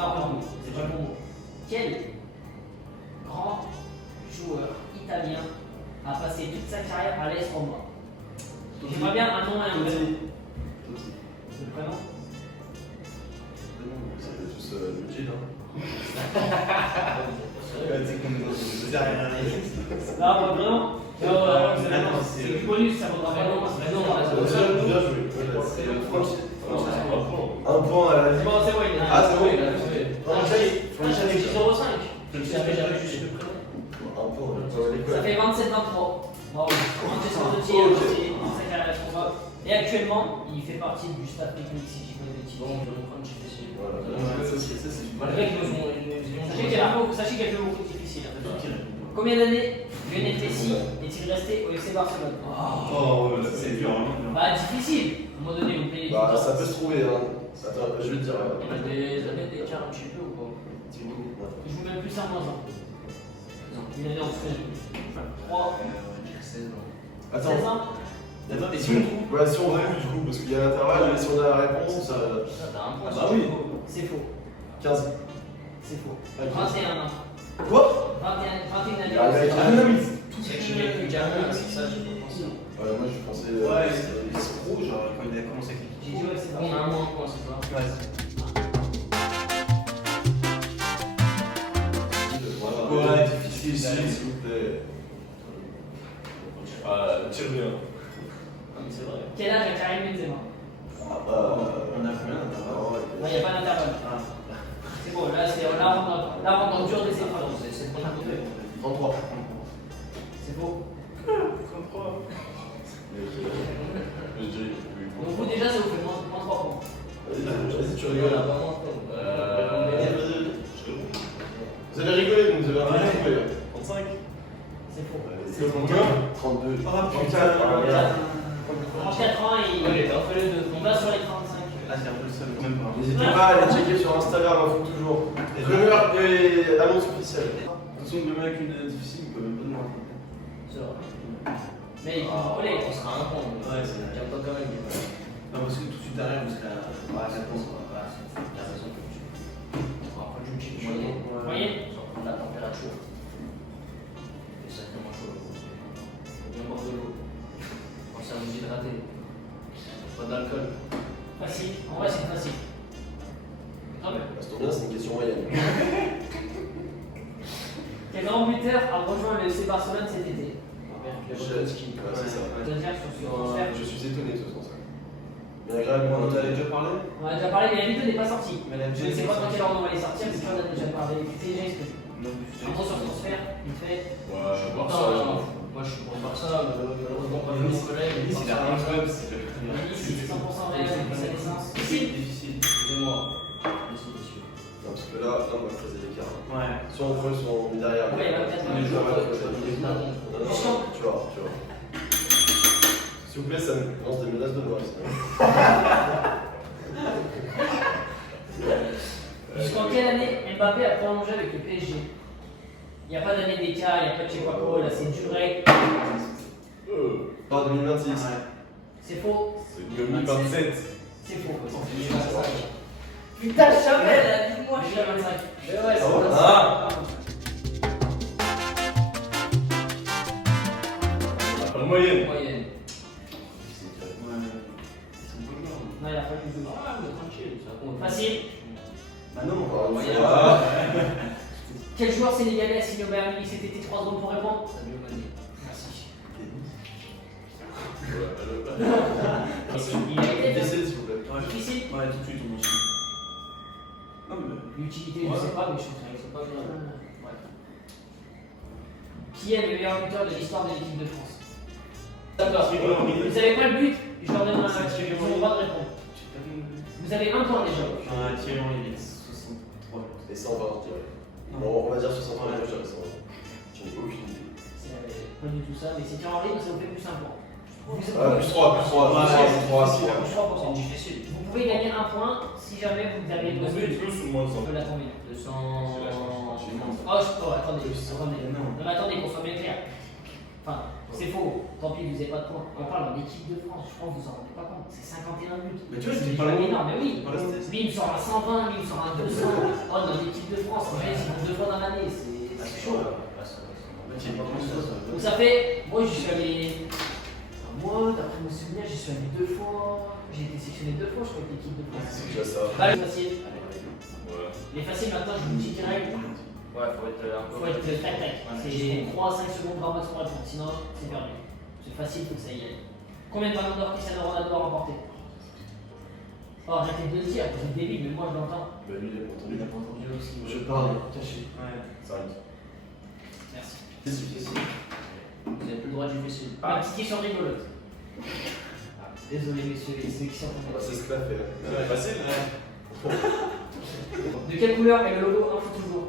pardon, c'est pas le bon mot. Quel grand joueur italien a passé toute sa carrière à l'AS Roma? J'aimerais bien un nom et un prénom. Le prénom? Ça fait tous le G, hein. Non, pas vraiment. C'est du bonus, ça vaudra pas non. Bien joué. Un point à la vie. Bon, c'est bon, il a. Ah, c'est bon. J'avais 0,5. J'avais juste le prénom. Un point. Ça fait 27-23. Bon, commencé sur le tir, dans sa carrière à Roma. Et actuellement, il fait partie du staff technique, si je dis pas de bêtises. Bon, je vais prendre chez Fessi. Voilà. Sachez qu'elle fait beaucoup difficile. Combien d'années Lionel Messi est-il resté au FC Barcelone? Oh, c'est dur. Bah, difficile. À un moment donné, vous payez. Bah, ça peut se trouver, hein. Attends, je vais te dire. Il y a des années d'écart un petit peu ou pas? Je vous mets plus un moins 1. Une année en dessous. 3, 16 ans. 16 Attends. ans. Attends, et si on trouve? Ouais, si on trouve du coup, parce qu'il y a l'intervalle, mais si on a la réponse, T'as un point. Ah bah oui. C'est faux. 15. C'est faux. Ok. 21 ans. Quoi 21 années. Ah, mec, C'est que j'ai plus jamais, c'est ça, j'ai pas pensé. Ouais, moi je pensais. Ouais, c'est rouge quand il a commencé avec J'ai dit ouais, c'est On a pas. un moins point, c'est ça? Ouais, difficile, s'il vous plaît. Tire bien. Ah, mais c'est vrai. Quel âge a Karim Benzema? Ah bah. On a combien d'intervalles? Il n'y a pas d'intervalle. C'est bon, là, là, on rentre dans le dur des épreuves. C'est le premier côté. 33. C'est faux. Je Donc, vous, déjà, ça vous fait moins 3 points. Vas-y, tu Il y rigoles. en a pas moins de Vous avez rigolé, donc vous avez rien trouvé. 35. C'est faux. C'est combien 32. Ah putain. 34 ans et il est entre les deux. On va sur les 35. Ah, c'est un peu le seul. Même pas. N'hésitez pas à aller checker sur Instagram, à fond toujours. Rumeur et annonce officielle. Attention, même avec une difficile, on peut même pas nous raconter. C'est vrai. Mais il faut On voler. sera un point. Ouais, c'est vrai. Tiens-toi quand même. Non, parce que tout de suite derrière, vous serez à la réponse. T'as raison. On va prendre une petite moyenne. Moyenne. Sans prendre la température. C'est sacrément chaud. Faut bien boire de l'eau. Pensez à vous hydrater. Pas d'alcool. Facile. En vrai, c'est facile. Ah, mais. Ça tombe bien, c'est une question moyenne. Quel grand buteur a rejoint le FC Barcelone cet été? Lewandowski. Ouais, c'est ça. C'est-à-dire sur ce transfert. Je suis étonné de ce sens. Mais agréablement. On en avait déjà parlé? On a déjà parlé, mais la vidéo n'est pas sortie. Mais la Je ne sais pas dans quel ordre on va les sortir, mais on en a déjà parlé. C'est déjà expliqué. Non, Un gros sur ce transfert, il fait. Je suis pour ça. Moi, je suis pour faire ça. Malheureusement, pas mon collègue. Nice, il a un club, c'est le. Nice, 100% réel depuis sa naissance. Difficile. Excusez-moi. Merci, monsieur. Non, parce que là, on va creuser l'écart. Ouais. Soit on creuse, soit on est derrière. Ouais, il va peut-être On est joueurs à la creuser. Non, Non, tu vois. S'il vous plaît, ça me lance des menaces de mort ici. Jusqu'en quelle année Mbappé a prolongé avec le PSG? Il n'y a pas d'année d'écart, il n'y a pas de je sais pas quoi, là c'est durée. Pas 2026. C'est faux. C'est 2027. C'est faux. Putain, jamais là, dis-moi. Déjà 25. Mais ouais, c'est Ah ouais. pas ça. En moyenne. Moyenne. Non, il a pas du tout. Ah, mais tranquille, ça compte. Facile. Bah non. Moyenne. Quel joueur sénégalais a signé au Bayern Munich cet été? 3 secondes pour répondre. Sadio Mané. Merci. Il Il a été Difficile, s'il vous plaît. difficile. Ouais, tout de suite on en suit. Non, mais. L'utilité, je sais pas, mais je suis très C'est pas bien. Ouais. Qui est le meilleur buteur de l'histoire de l'équipe de France? D'accord. Vous savez pas le but? Je leur donne un match. Ils ont le droit de répondre. Vous avez un point déjà. Thierry Henry, 63. Et 120, je dirais. Bon, on va dire 63, je dirais 120. J'en ai aucune idée. C'est pas du tout ça, mais c'est Thierry Henry, mais ça vous fait plus un point. Plus 3, plus 3. C'est difficile. Vous pouvez gagner un point si jamais vous avez On fait besoin. plus ou moins de On peut la tomber. 200. Oh, attendez. Non, mais attendez, qu'on soit bien clair. Enfin, C'est faux. Tant pis, vous n'avez pas de points. On parle en équipe de France. Je pense que vous en rendez pas compte. C'est 51 buts. Mais tu vois, C'est j'étais pas loin. énorme. Mais oui. Pas resté. Lui, il me sort un 120, lui, il me sort un 200. Oh, dans l'équipe de France, les gens, ils vont 2 fois dans l'année. C'est chaud. Donc ça fait, moi j'y suis allé, moi d'après mon souvenir, j'y suis allé 2 fois, j'ai été sélectionné 2 fois je crois avec l'équipe de France. C'est déjà ça. Bah les faciles, Ouais. les faciles maintenant je vous dis direct, Ouais, faut être un peu. faut être tac tac, c'est 3 à 5 secondes grand max pour répondre, sinon c'est perdu. C'est facile, faut que ça y aille. Combien de ballons d'or Cristiano Ronaldo a remporté? Oh arrêtez de le dire, vous êtes débile, mais moi je l'entends. Bah lui, il a pas entendu. Il a pas entendu aussi. Je parle caché. Ouais. Ça arrive. Merci. Vous n'avez plus le droit de jouer sur. Ma petite question rigolote. Désolé messieurs les sélections. On va s'esclaffer. C'est facile, ouais. De quelle couleur est le logo un foot toujours?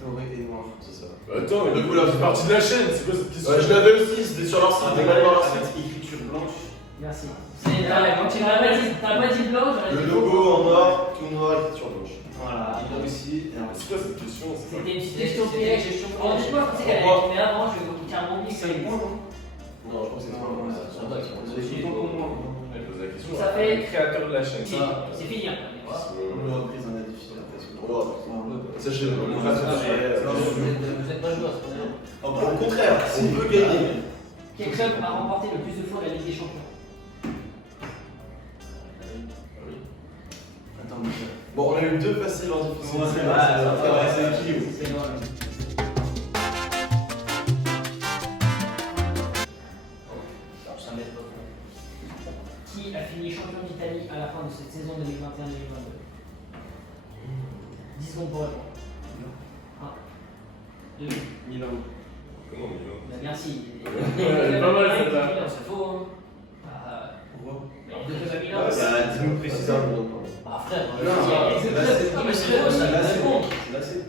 Doré et noir, c'est ça. Attends, mais du coup, là, c'est partie de la chaîne, c'est quoi cette question? Ouais, je l'avais aussi, c'était sur leur site. Avec Allez voir leur avec site. écriture blanche. Merci. T'as pas dit blanc, j'aurais Le dit logo en noir, tout noir, écriture blanche. Voilà, il a aussi. C'est quoi cette question? C'est C'était une petite question piège. Alors dis-moi, tu sais qu'elle avait tourné avant, je vais vous carrément dire. 5 points, non? Non, je pense que c'est pas Non, ça. Ça va, tu vas C'est essayer. tout pour moi. Elle pose la question. Ça fait- Créateur de la chaîne. C'est fini après. On l'a prise en difficile après. Sachez, on Vous va se faire. êtes pas joueur, c'est pas grave. Au contraire, on peut gagner. Quel club a remporté le plus de fois la Ligue des Champions? Attends, mais Bon, on a eu 2 faciles en difficile. c'est équilibre. C'est bon. Ça m'aide pas. Qui a fini champion d'Italie à la fin de cette saison 2021-2022? 10 secondes pour répondre. 1, 2, Milan. Comment, Milo? merci. Elle est pas mal, celle-là. C'est faux. Hein. Bah, Pourquoi? deux clubs à Milan. Dis-nous précisément. Ah, frère, Non, mais c'est ça là, c'est bon. C'est là, c'est.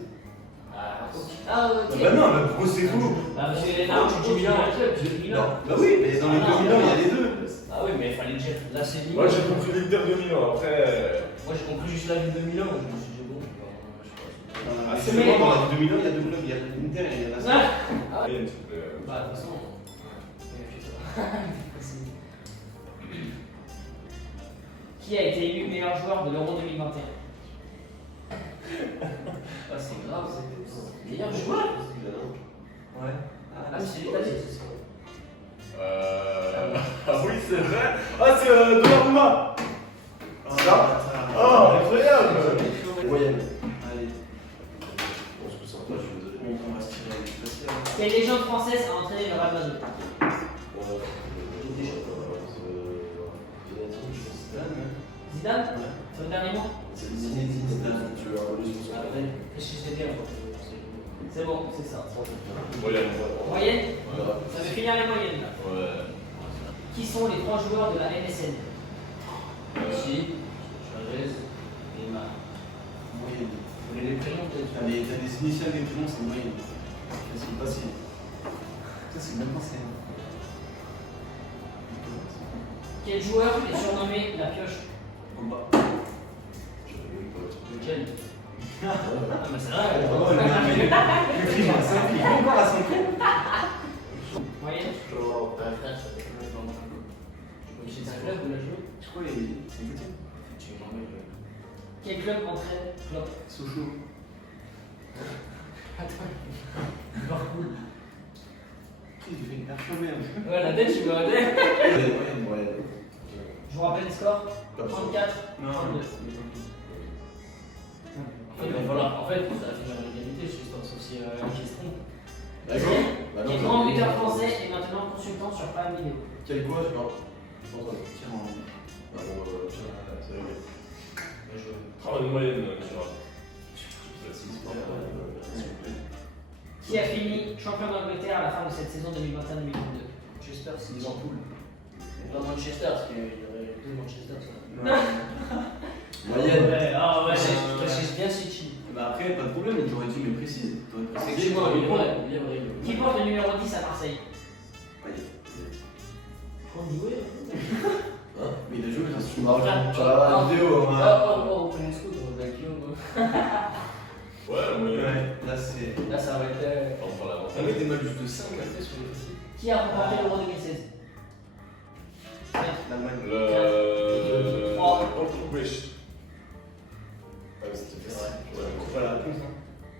Ah, ok. Bah non, mais pourquoi c'est fou? Bah, parce que là, tu dis Milan, le club, je dis Milan. Bah oui, mais dans les deux Milan, il y a les deux. Ah oui, mais il fallait dire. Là, c'est Milan. Moi, j'ai compris l'Inter de Milan. Après. Moi, j'ai compris juste la ville de Milan. Je me suis dit, bon, je sais pas. Ah, c'est bon, dans les deux Milan, il y a deux clubs. Il y a l'Inter et il y a la Lazio. Ah. Rien, s'il te plaît. Bah, de toute façon. Qui a été élu meilleur joueur de l'Euro 2021? Ah, c'est grave, c'est. Meilleur joueur? Ouais. Ah, c'est l'Italie. Ah oui, c'est vrai. Ah, c'est Donnarumma. C'est ça? Oh, incroyable. Moyenne. Allez, Bon, je peux sortir, je suis désolé. on va se tirer avec facile. Quelle légende française a entraîné le Real Madrid? Zidane? C'est le dernier mot? C'est Zinedine Zidane, tu as relu sur son Après, précisez bien. C'est bon, c'est ça. Moyenne. Moyenne? Voilà. Ça veut finir les moyennes là. Ouais. Qui sont les 3 joueurs de la MSN? Ici, Chavez, Neymar. Moyenne. Vous voulez les prénoms peut-être? T'as des initiales des prénoms, c'est moyenne. Facile, facile. Ça, c'est même pas simple. Quel joueur est surnommé la pioche? Combat. Lequel? Ah, mais c'est vrai. Oh, mais il est simple, il est encore à 5 Moyenne? Ouais, frère, ça fait combien de temps? Tu connais c'est un club où il a joué? Je crois qu'il est. C'est petit. Effectivement, mais je. Quel club entraîne Klopp? Sochaux. Liverpool. Il fait une perche merde. Ouais, la tête, je me regardais. Moyenne, moyenne. Je vous rappelle le score? Comme ça. 34. Non. 32. En fait, il va falloir. En fait, ça va finir l'égalité, je suis aussi en question. D'accord. Quel grand buteur français est maintenant consultant sur Prime Video? Quel quoi, je parle? Tiens, en. Ah bon, c'est réglé. Bien joué. Oh, une moyenne, Gérard. Qui a fini champion d'Angleterre à la fin de cette saison 2021-2022? Manchester, c'est Liverpool. Pas Manchester, parce qu'il y aurait deux Manchester, ça. Moyenne. Ouais, ah ouais, Je précise bien City. Bah après, pas de problème, mais t'aurais dû me préciser. T'aurais précisé. Effectivement, il est vrai. Il est vrai. Qui porte le numéro 10 à Marseille? Ouais. On dit oui. Hein? Mais il a joué, j'en suis Tu vas avoir la vidéo, Oh, hein. oh, oh, prenez ce coup, on va Guillaume. Ouais, moyen. Ouais, là c'est. Là, ça va être. On prend la On met des malus de 5 après sur les faciles. Qui a remporté l'Euro 2016? L'Allemagne. Le. Trois. Wesh. Ah, mais c'était C'est facile. vrai. Ouais. C'est pas la réponse. Hein.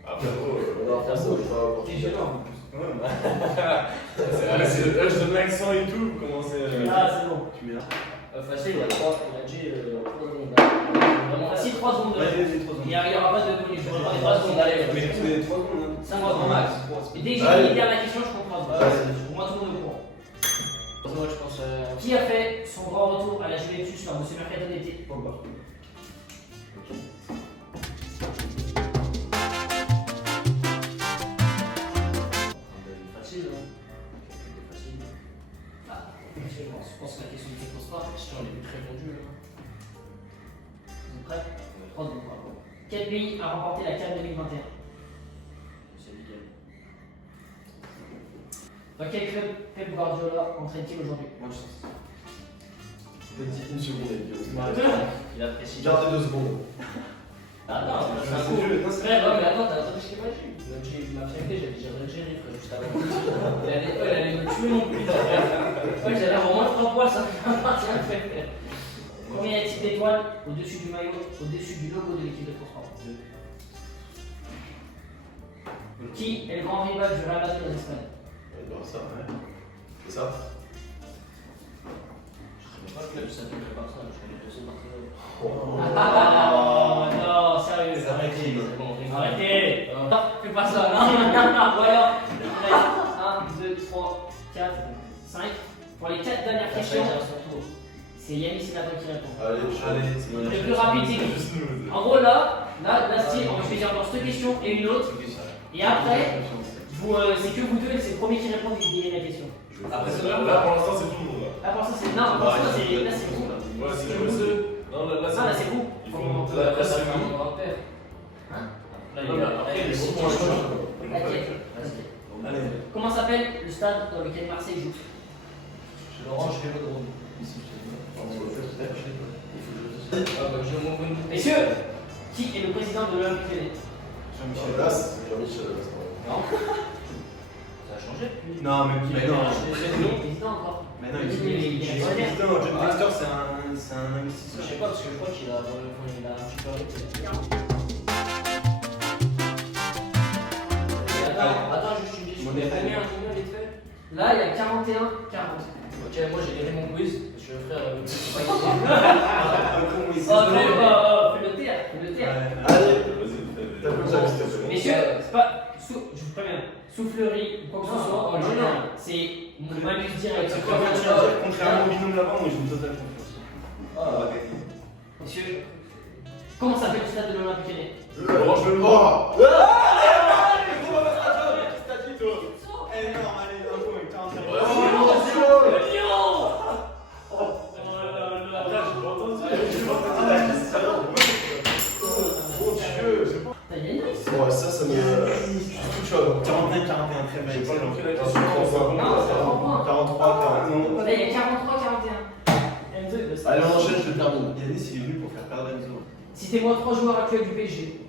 Après, On va faire ça, je vais pas T'es gênant. je donne l'accent et tout. Comment c'est. Ah, c'est bon. Tu mets là. Facile, il y a 3. Il a dit 3 secondes. Vraiment Facile, 3 secondes. Ouais, j'ai 3 Il secondes. n'y aura pas de bonus. Je vais pas 3 secondes. Allez, Mais j'ai 3 secondes. Hein. 5 grand max. Et dès que j'ai Allez. fini la question, je comprends. Pour moi, tout le monde est au courant. Moi, je pense. Qui a fait son grand retour à la Juventus lors de ce mercato d'été? Pogba. Facile, hein. Facile. Ah, je pense que la question ne se pose pas. Si on est vite répondu. Vous êtes prêts? 3 secondes. Bravo. Quel pays a remporté la CAN 2021? C'est nickel. Dans quel club Pep Guardiola entraîne-t-il aujourd'hui? Manchester. Petit, une seconde, et puis Il a précisé. Gardez 2 secondes. Attends, Je c'est un sais coup. plus, non, c'est- Ouais, Non, mais attends, t'as entendu ce qu'il m'a dit? Il m'a fait j'avais dit l'Algérie, frère, juste avant. Elle allait me tuer non plus. Ouais, j'avais au moins 3 poils, ça fait. Combien y a-t-il d'étoiles au-dessus du maillot, au-dessus du logo de l'équipe de transport? Qui est le grand rival du Real Madrid en Espagne? Ça, ouais. C'est ça. Je connais pas le club, ça s'appelle Barça, je connais que c'est Barcelone. Oh non, sérieux, C'est arrêtez. C'est bon, on rigole. Arrêtez. Ah. Non, fais pas ça. Non, ou alors, 1, 2, 3, 4, 5. Pour les 4 dernières Ça questions, fait son tour. c'est Yannis Sinatra qui répond. Allez, c'est Le plus rapide, c'est qui? En gros, là, style, on va choisir dans cette question et une autre. Et après, c'est que vous deux et c'est le premier qui répond qui gagne la question. Après, c'est Là, pour l'instant, c'est tout le monde. Là, pour ça, c'est. Non, pour ça, c'est. Là, c'est vous. Ouais, c'est C'est vous vous deux. Non, là, Ah, là, c'est vous. Ils font. Là, Là, c'est ça vous. va en père. Hein? Là, Non, mais après, les six points questions. changent. Ok. Allez. Comment s'appelle le stade dans lequel Marseille joue? Je l'orange Vélodrome. Ah, bah, je m'en vais une Messieurs, qui est le président de l'Olympique Lyonnais? Jean-Michel. Là, c'est Jean-Michel. Non. Ça a changé depuis. Non, mais non. Président encore. Mais non, Il est John actionnaire. Textor, c'est un Je investisseur. sais pas, parce que je crois qu'il a un petit peu arrêté. Attends, juste une question. Il y a combien vite fait? Là, il y a 41-40. Ok, moi j'ai gagné mon quiz. Parce que frère, c'est pas Oh, fais le taire, fais le taire. Allez, Vas-y, t'as peu de ça, s'il te plaît. Messieurs, c'est pas. Je vous préviens, soufflerie ou quoi que ce soit, en Non, général, c'est mon malus direct. C'est quoi tu vas dire? Contrairement au binôme là-bas, moi j'ai une totale confiance. Ah, Messieurs, comment s'appelle le stade de l'Olympique Lyonnais? Orange le Oh. Eh non, allez, un point, 41. Lyon. T'as gagné? Ouais, ça me. Tu vois, 41, 41, très J'ai belle. pas compris la Non, question. c'est 3 points. 43, 40. Là, il y a 43-41. Enzo, il doit Allez, on enchaîne, je le termine. Yannis, il est venu pour faire perdre Enzo. Citez-moi 3 joueurs actuels du PSG.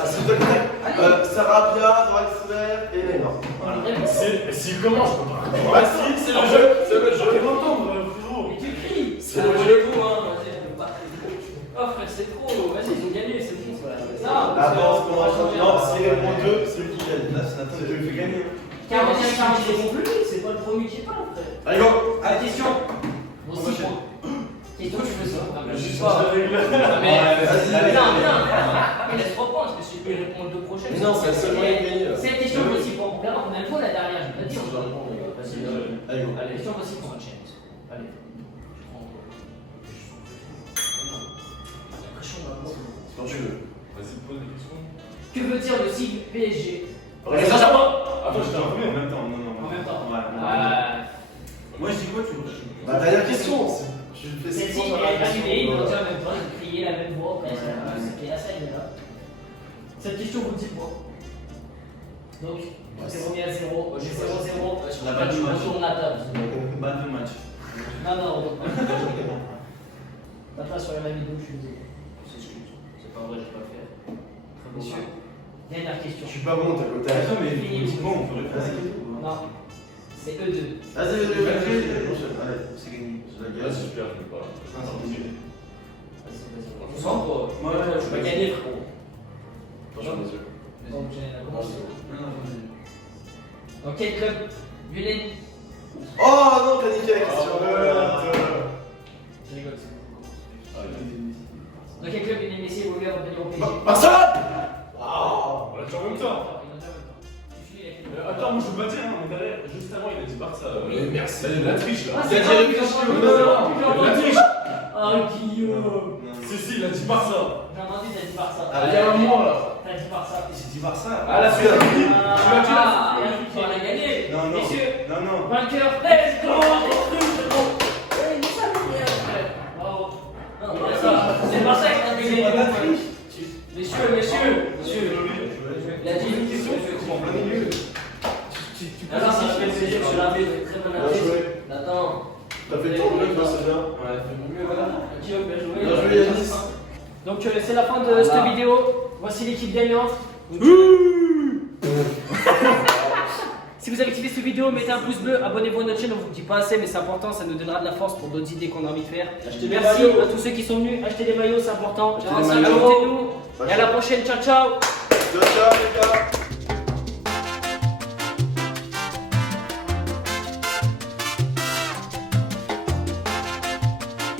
Ah, s'il te plaît. Sarabia, Draxler et Neymar. S'il commence, je comprends. Ah, si, c'est le jeu. C'est le jeu. Je vais m'entendre, frérot. Mais tu cries. C'est le jeu. Oh frère, c'est trop. Vas-y, ils ont gagné, c'est bon ça. Non, Attends, on va changer. Non, s'il répond 2, c'est lui qui gagne. Là, c'est Nathan qui le fait gagner. 41-42. C'est pas le premier qui parle, frère. Allez, go. Allez, question. Bon, 6 points. Question, tu veux ça? Juste la règle. Mais vas-y. il laisse 3 points parce que si lui répond le 2 prochaines. Mais non, c'est le seul moyen de gagner. Cette question vaut 6 points. Regarde, on a le point la dernière, je vais te dire. Vas-y, Allez, go. allez, Question vaut 6 points. Allez. Je prends. La pression là. Quand tu veux. Vas-y, pose des questions. Que veut dire le sigle PSG? Attends, je t'ai remis en même temps. Non, non, En même temps. Ouais. Moi, je dis quoi, tu veux? Bah, dernière question. Tu fais 6 Celle-ci, points. elle est annulée, ils ont dit en même temps, ils ont crié la même voix, après, c'était assez agréable. Cette question vaut 10 points. Donc, c'est remis à 0. J'ai 0-0. Sur la la balle balle, du tu match. retournes la table. Balle de match. Non, non, on va pas. T'as pas sur la même vidéo, je suis désolé. C'est ce que C'est pas vrai, je vais pas le faire. Très bon. Messieurs, dernière question. Je suis pas bon, t'as côté. Attends, mais Fini. bon, on peut le faire. Non, c'est eux deux. Vas-y, allez, C'est gagné. je la Là, gagne. si je perds, je vais pas. Ah, c'est obligé. On se sent quoi? Moi, Je peux pas gagner, frérot. Attention les yeux. Donc, j'ai commencé. Non, non, vas-y. Dans quel club Violaine? Oh non, t'as niqué la question. Je rigole, c'est bon. Ah, Dans quel club Lionel Messi évolue avant de venir au PSG? Barcelone. on l'a dit en même temps. Attends, moi je veux pas dire, hein, mais derrière, juste avant, il a dit Barça. Oui. Merci. Il y a de la triche là. Ah, Il a dit réfléchis. Il y a de la triche. Oh, Guillaume! Si, il a dit Barça. J'ai entendu, t'as dit Barça. Il y a un mois là. T'as dit Barça. J'ai dit Barça. Ah, la suite, Ah, on a gagné. Non, non. Messieurs, Non, non. vainqueur, let's go! Eh, mais ça, frère. Bravo. Non, c'est Barça qui a gagné. C'est pas la triche. Messieurs. Il a dit une question. En plein milieu. Alors, si je fais le plaisir, je l'avais très bonne Bien artiste. joué. Attends. T'as fait ton mieux, toi, c'est bien. Ouais, fais mieux, voilà. Qui veut bien jouer? Bien joué, Yanis. Donc, c'est la fin de cette vidéo. Voici l'équipe gagnante. Si vous avez kiffé cette vidéo, mettez un pouce bleu, abonnez-vous à notre chaîne, on vous le dit pas assez, mais c'est important, ça nous donnera de la force pour d'autres idées qu'on a envie de faire. Achetez des Merci maillots. à tous ceux qui sont venus, achetez des maillots, c'est important. Achetez des maillots. Ajoutez-nous. Et à la prochaine, ciao ciao. Ciao, ciao.